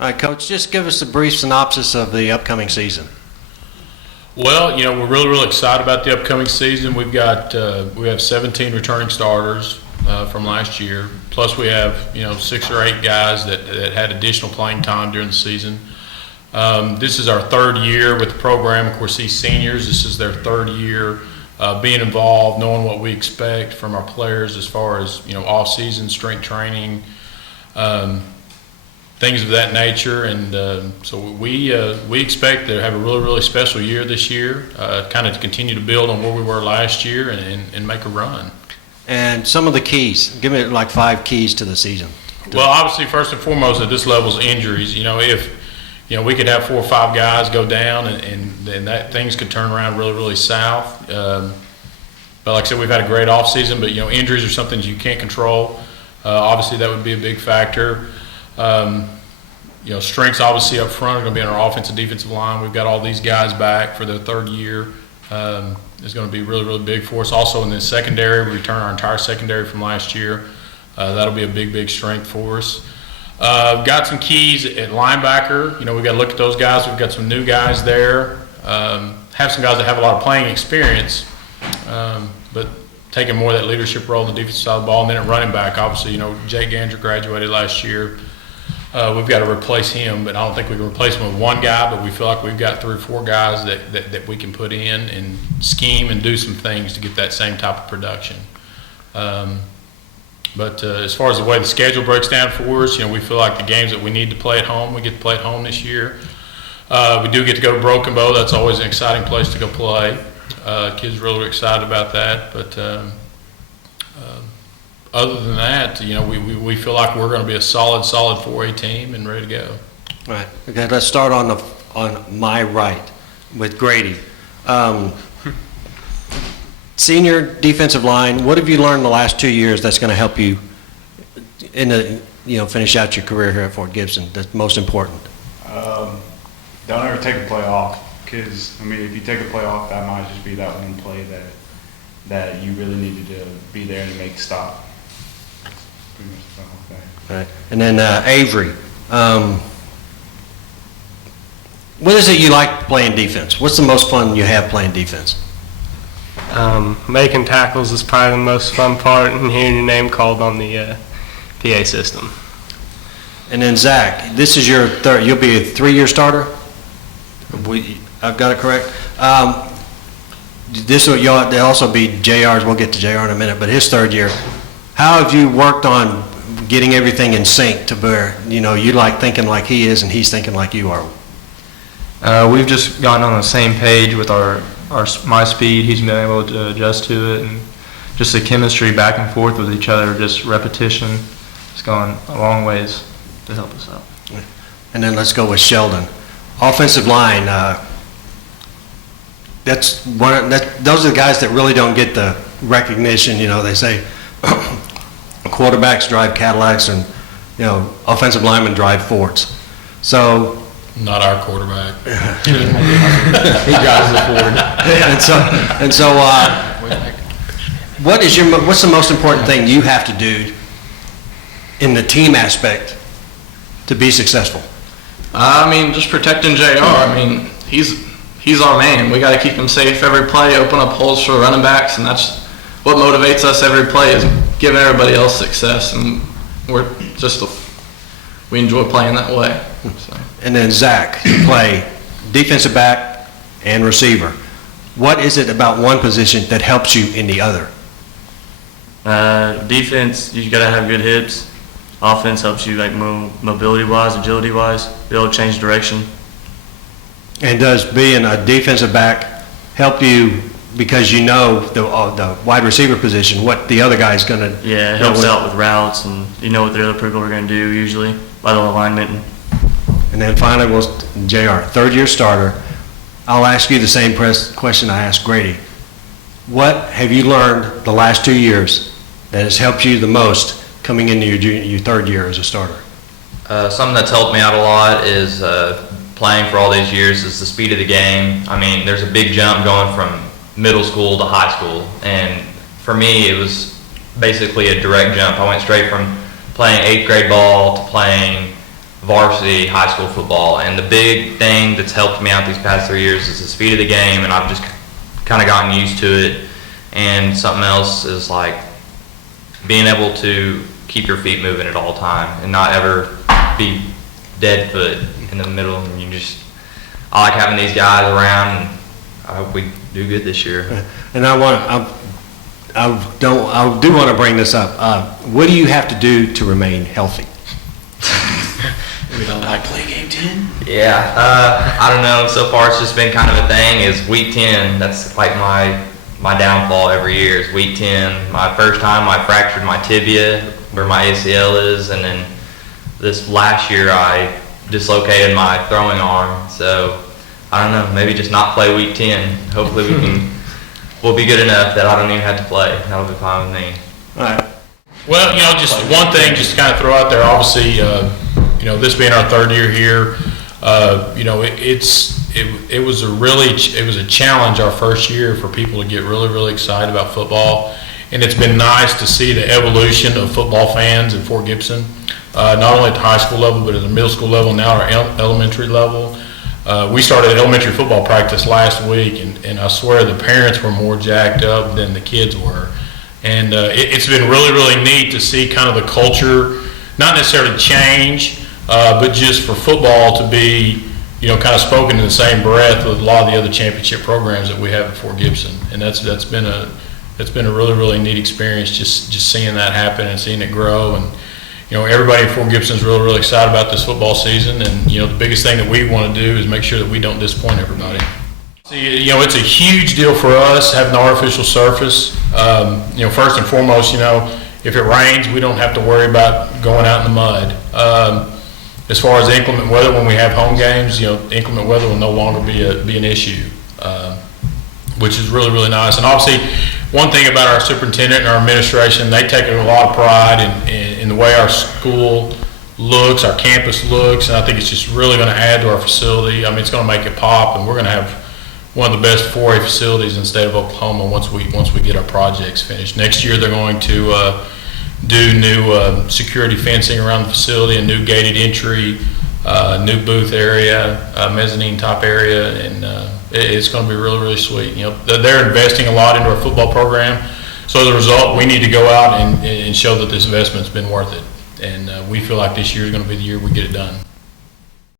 All right, Coach, just give us a brief synopsis of the upcoming season. Well, we're really excited about the upcoming season. We have 17 returning starters from last year. Plus, we have 6 or 8 guys that had additional playing time during the season. This is our 3rd year with the program. Of course, these seniors, this is their 3rd year being involved, knowing what we expect from our players as far as off-season strength training. Things of that nature, and so we expect to have a really special year this year, kind of to continue to build on where we were last year and make a run. And some of the keys, give me like 5 keys to the season. Well, obviously, first and foremost, at this level is injuries. If we could have 4 or 5 guys go down, and that things could turn around really south. But like I said, we've had a great off season, but injuries are something you can't control. Obviously, that would be a big factor. Strengths obviously up front are going to be on our offensive defensive line. We've got all these guys back for their 3rd year. It's going to be really big for us. Also in the secondary, we return our entire secondary from last year. That'll be a big strength for us. Got some keys at linebacker. We've got to look at those guys. We've got some new guys there. Have some guys that have a lot of playing experience, but taking more of that leadership role on the defensive side of the ball. And then at running back, obviously, Jake Ganger graduated last year. We've got to replace him, but I don't think we can replace him with one guy, but we feel like we've got 3 or 4 guys that we can put in and scheme and do some things to get that same type of production. But as far as the way the schedule breaks down for us, we feel like the games that we need to play at home, we get to play at home this year. We do get to go to Broken Bow. That's always an exciting place to go play. Kids really excited about that, but other than that, we feel like we're going to be a solid 4A team and ready to go. All right. Okay, let's start on my right with Grady. Senior defensive line, what have you learned the last 2 years that's going to help you finish out your career here at Fort Gibson? That's most important. Don't ever take a play off, because if you take a play off, that might just be that one play that you really needed to be there to make a stop. Pretty much the whole thing. Right. And then Avery, what is it you like playing defense? What's the most fun you have playing defense? Making tackles is probably the most fun part, and hearing your name called on the PA system. And then Zach, this is your 3rd. You'll be a 3-year starter. I've got it correct. This will also be JR's. We'll get to JR in a minute, but his 3rd year. How have you worked on getting everything in sync to where you like thinking like he is and he's thinking like you are? We've just gotten on the same page with my speed. He's been able to adjust to it, and just the chemistry back and forth with each other, just repetition. It's gone a long ways to help us out. And then let's go with Sheldon. Offensive line. Those are the guys that really don't get the recognition. They say quarterbacks drive Cadillacs, and offensive linemen drive Fords. So. Not our quarterback. He drives the Ford. And so, what's the most important thing you have to do in the team aspect to be successful? Just protecting JR. He's our man. We got to keep him safe every play, open up holes for running backs, and that's what motivates us every play, is giving everybody else success, and we enjoy playing that way. So. And then Zach, you play defensive back and receiver. What is it about one position that helps you in the other? Defense, you got to have good hips. Offense helps you mobility-wise, agility-wise, be able to change direction. And does being a defensive back help you because the wide receiver position, what the other guy's going to do? Yeah, it helps out with routes, and you know what the other people are going to do usually by the alignment. And then finally, JR, 3rd-year starter. I'll ask you the same question I asked Grady. What have you learned the last 2 years that has helped you the most coming into your 3rd year as a starter? Something that's helped me out a lot is playing for all these years is the speed of the game. There's a big jump going from middle school to high school, and for me it was basically a direct jump. I went straight from playing 8th grade ball to playing varsity high school football. And the big thing that's helped me out these past 3 years is the speed of the game, and I've just kind of gotten used to it. And something else is like being able to keep your feet moving at all time and not ever be dead foot in the middle. And I like having these guys around, and I hope we do good this year. And I do want to bring this up. What do you have to do to remain healthy? We don't like play game 10. Yeah, I don't know. So far, it's just been kind of a thing. Is week 10. That's like my downfall every year. Is week 10. My first time, I fractured my tibia where my ACL is, and then this last year, I dislocated my throwing arm. So I don't know. Maybe just not play week 10. Hopefully, we'll be good enough that I don't even have to play. That'll be fine with me. All right. Well, just one thing, just to kind of throw out there. Obviously, this being our third year here, it was a challenge our first year for people to get really, really excited about football, and it's been nice to see the evolution of football fans in Fort Gibson, not only at the high school level, but at the middle school level, now our elementary level. We started elementary football practice last week, and I swear the parents were more jacked up than the kids were. And it's been really, really neat to see kind of the culture, not necessarily change, but just for football to be, kind of spoken in the same breath with a lot of the other championship programs that we have at Fort Gibson. And that's been a really, really neat experience, just seeing that happen and seeing it grow. And everybody in Fort Gibson is really, really excited about this football season. And the biggest thing that we want to do is make sure that we don't disappoint everybody. See, it's a huge deal for us having the artificial surface. First and foremost, if it rains, we don't have to worry about going out in the mud. As far as inclement weather, when we have home games, inclement weather will no longer be an issue, which is really, really nice. And obviously, one thing about our superintendent and our administration, they take a lot of pride in the way our school looks, our campus looks, and I think it's just really going to add to our facility. I mean, it's going to make it pop, and we're going to have one of the best 4A facilities in the state of Oklahoma once we get our projects finished. Next year, they're going to do new security fencing around the facility, a new gated entry, new booth area, mezzanine type area, and it's going to be really, really sweet. They're investing a lot into our football program, so as a result, we need to go out and show that this investment's been worth it. And we feel like this year is going to be the year we get it done.